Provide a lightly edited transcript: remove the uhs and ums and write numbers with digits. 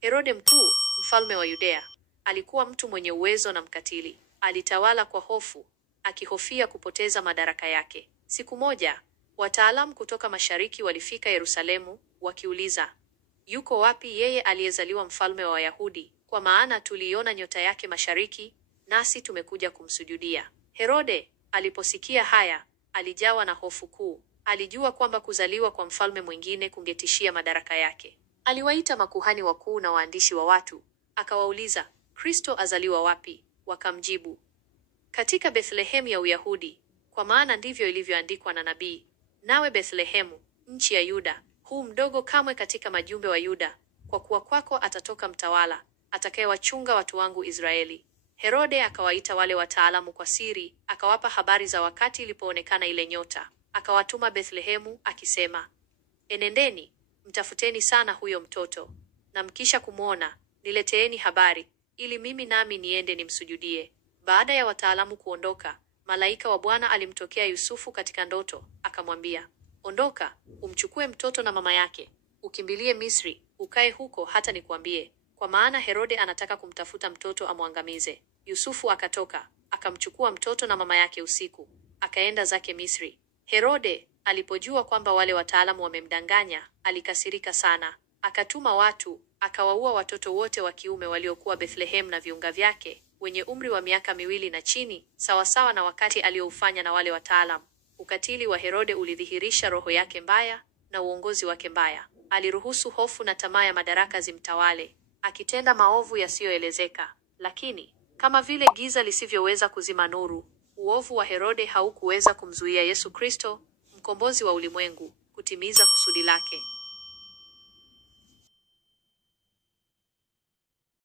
Herode Mkuu, mfalme wa Yudea, alikuwa mtu mwenye uwezo na mkatili. Alitawala kwa hofu, akihofia kupoteza madaraka yake. Siku moja, wataalamu kutoka mashariki walifika Yerusalemu, wakiuliza, yuko wapi yeye aliyezaliwa mfalme wa Wayahudi? Kwa maana tuliiona nyota yake mashariki, nasi tumekuja kumsujudia. Herode aliposikia haya, alijawa na hofu kuu. Alijua kwamba kuzaliwa kwa mfalme mwingine kungetishia madaraka yake. Aliwaita makuhani wakuu na waandishi wa watu, akawauliza, Kristo azaliwa wapi? Wakamjibu, katika Bethlehemu ya Uyahudi, kwa maana ndivyo ilivyoandikwa na nabii. Nawe Bethlehemu, nchi ya Yuda, huu mdogo kamwe katika majumbe wa Yuda, kwa kuwa kwako atatoka mtawala atakayewachunga watu wangu Israeli. Herode akawaita wale wataalamu kwa siri, akawapa habari za wakati ilipoonekana ile nyota. Akawatuma Bethlehemu akisema, enendeni, mtafuteni sana huyo mtoto, na mkisha kumwona, nileteeni habari, ili mimi nami niende nimsujudie. Baada ya wataalamu kuondoka, malaika wa Bwana alimtokea Yusufu katika ndoto, akamwambia, ondoka, umchukue mtoto na mama yake, ukimbilie Misri, ukae huko hata nikuambie, kwa maana Herode anataka kumtafuta mtoto amwangamize. Yusufu akatoka, akamchukua mtoto na mama yake usiku, akaenda zake Misri. Herode alipojua kwamba wale wataalamu wamemdanganya, alikasirika sana. Akatuma watu, akawaua watoto wote wa kiume waliokuwa Bethlehem na viunga vyake, wenye umri wa miaka 2 na chini, sawasawa na wakati alioufanya na wale wataalamu. Ukatili wa Herode ulidhihirisha roho yake mbaya na uongozi wake mbaya. Aliruhusu hofu na tamaa ya madaraka zimtawale, akitenda maovu yasiyoelezeka. Lakini kama vile giza lisivyoweza kuzima nuru, uovu wa Herode haukuweza kumzuia Yesu Kristo, mkombozi wa ulimwengu, kutimiza kusudi lake.